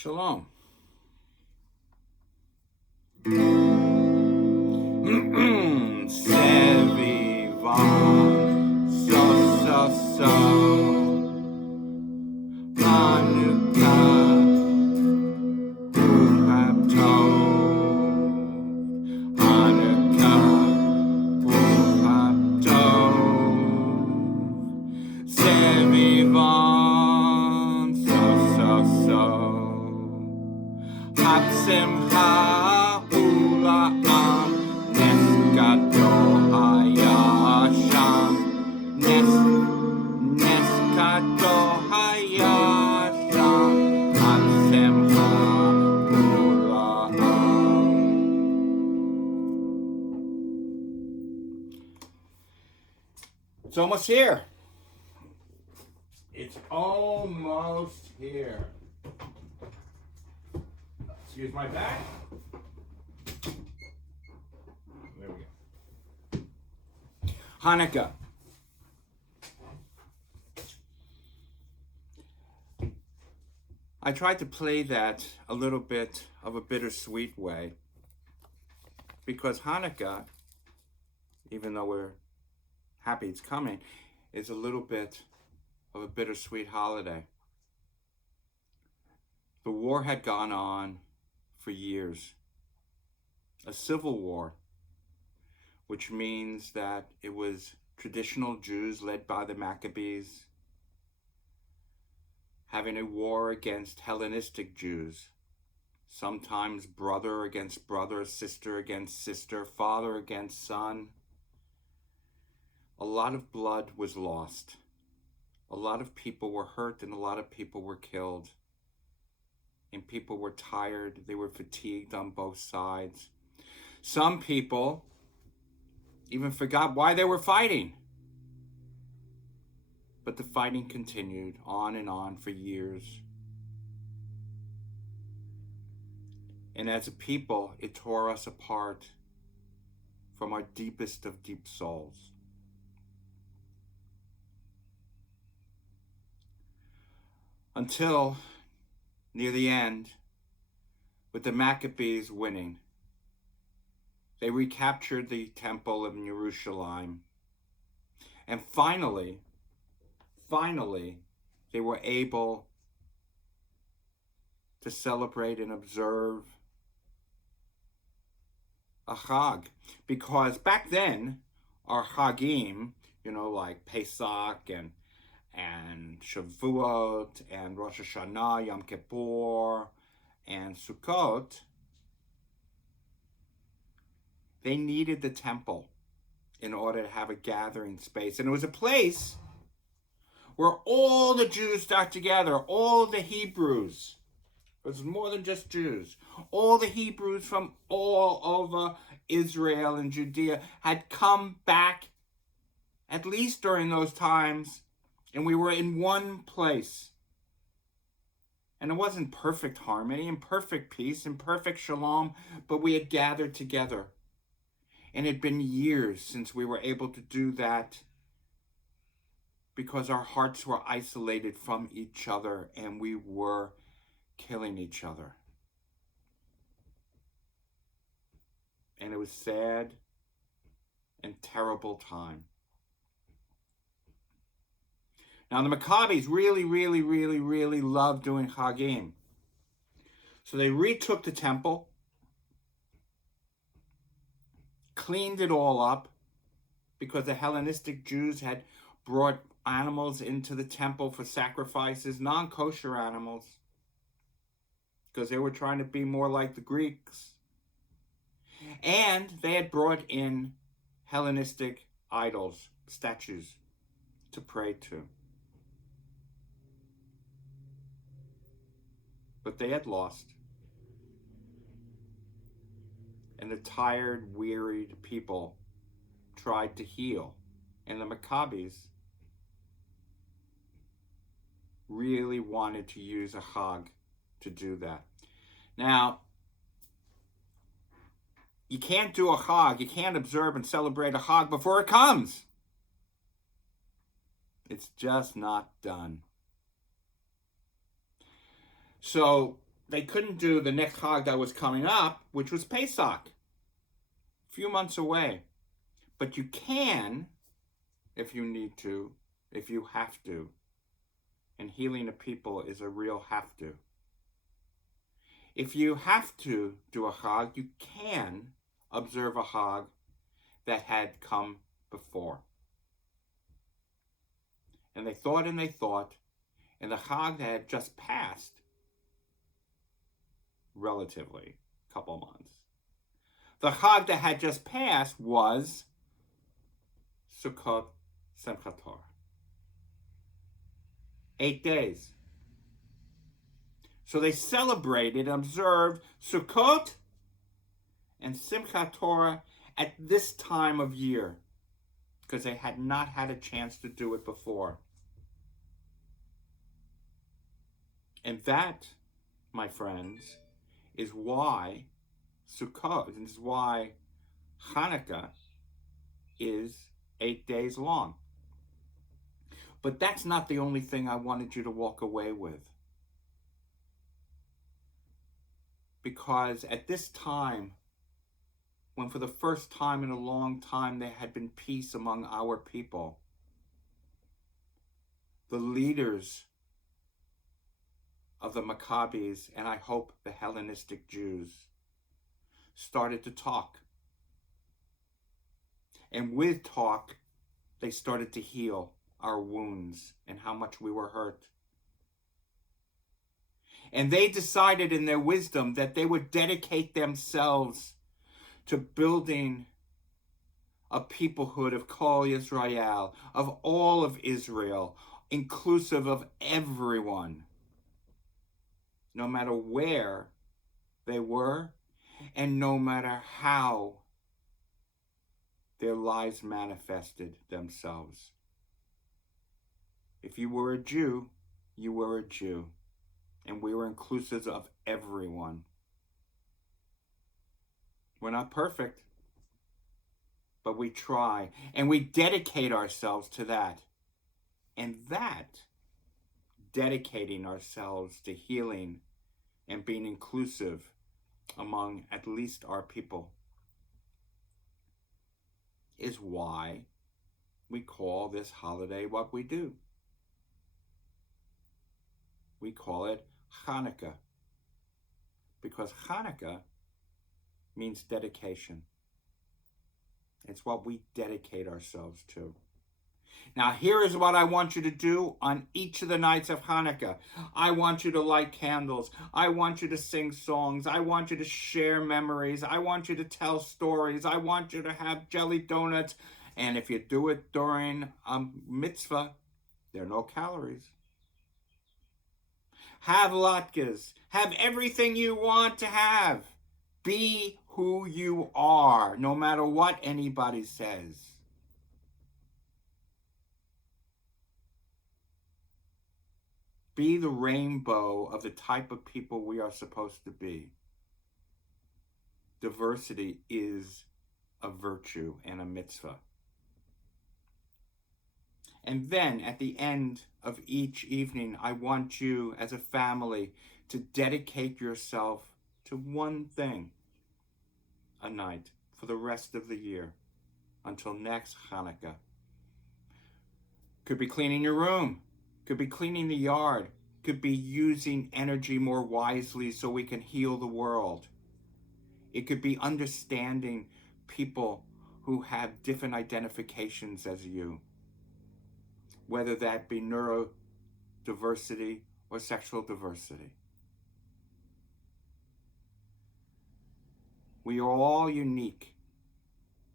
Shalom. Sevivon, so. Chanukah, Uhav Tov. Chanukah, Uhav Tov. Sevivon, so. Hatsimcha ula'am, nes gadol hayasham, nes gadol hayasham, hatsimcha ula'am. It's almost here. It's almost here. Excuse my back. There we go. Hanukkah. I tried to play that a little bit of a bittersweet way because Hanukkah, even though we're happy it's coming, is a little bit of a bittersweet holiday. The war had gone on for years. A civil war, which means that it was traditional Jews led by the Maccabees having a war against Hellenistic Jews, sometimes brother against brother, sister against sister, father against son. A lot of blood was lost. A lot of people were hurt and a lot of people were killed. And people were tired, they were fatigued on both sides. Some people even forgot why they were fighting. But the fighting continued on and on for years. And as a people, it tore us apart from our deepest of deep souls. Until near the end, with the Maccabees winning, they recaptured the temple of Jerusalem. And finally, they were able to celebrate and observe a Chag. Because back then, our Chagim, like Pesach and Shavuot and Rosh Hashanah, Yom Kippur and Sukkot, they needed the temple in order to have a gathering space. And it was a place where all the Jews got together, all the Hebrews. It was more than just Jews. All the Hebrews from all over Israel and Judea had come back, at least during those times, and we were in one place. And it wasn't perfect harmony and perfect peace and perfect shalom, but we had gathered together. And it had been years since we were able to do that because our hearts were isolated from each other and we were killing each other. And it was sad and terrible time. Now, the Maccabees really loved doing Chagim. So they retook the temple, cleaned it all up, because the Hellenistic Jews had brought animals into the temple for sacrifices, non-kosher animals, because they were trying to be more like the Greeks. And they had brought in Hellenistic idols, statues, to pray to. But they had lost. And the tired, wearied people tried to heal. And the Maccabees really wanted to use a Chag to do that. Now, you can't do a Chag, you can't observe and celebrate a Chag before it comes. It's just not done. So they couldn't do the next Chag that was coming up, which was Pesach, a few months away. But you can, if you need to, if you have to. And healing the people is a real have to. If you have to do a Chag, you can observe a Chag that had come before. And they thought, and the Chag that had just passed, relatively, a couple of months. The Chag that had just passed was Sukkot Simchat Torah. 8 days. So they celebrated, observed Sukkot and Simchat Torah at this time of year, because they had not had a chance to do it before. And that, my friends, is why Sukkot, is why Chanukah is 8 days long. But that's not the only thing I wanted you to walk away with. Because at this time, when for the first time in a long time there had been peace among our people, the leaders of the Maccabees, and I hope the Hellenistic Jews, started to talk. And with talk, they started to heal our wounds and how much we were hurt. And they decided in their wisdom that they would dedicate themselves to building a peoplehood of Kol Yisrael, of all of Israel, inclusive of everyone, no matter where they were and no matter how their lives manifested themselves. If you were a Jew, you were a Jew. And we were inclusive of everyone. We're not perfect, but we try. And we dedicate ourselves to that. And that, dedicating ourselves to healing and being inclusive among at least our people, is why we call this holiday what we do. We call it Chanukah, because Chanukah means dedication. It's what we dedicate ourselves to. Now, here is what I want you to do on each of the nights of Hanukkah. I want you to light candles. I want you to sing songs. I want you to share memories. I want you to tell stories. I want you to have jelly donuts. And if you do it during a mitzvah, there are no calories. Have latkes. Have everything you want to have. Be who you are, no matter what anybody says. Be the rainbow of the type of people we are supposed to be. Diversity is a virtue and a mitzvah. And then at the end of each evening, I want you as a family to dedicate yourself to one thing a night for the rest of the year until next Hanukkah. Could be cleaning your room. Could be cleaning the yard. Could be using energy more wisely so we can heal the world. It could be understanding people who have different identifications as you, whether that be neurodiversity or sexual diversity. We are all unique.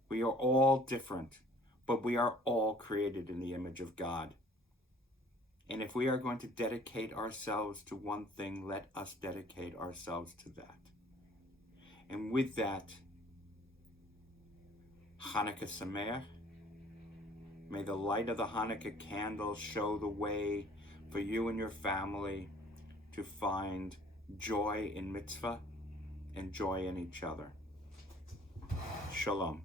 We are all different, but we are all created in the image of God. And if we are going to dedicate ourselves to one thing, let us dedicate ourselves to that. And with that, Chanukah Sameach. May the light of the Hanukkah candle show the way for you and your family to find joy in mitzvah and joy in each other. Shalom.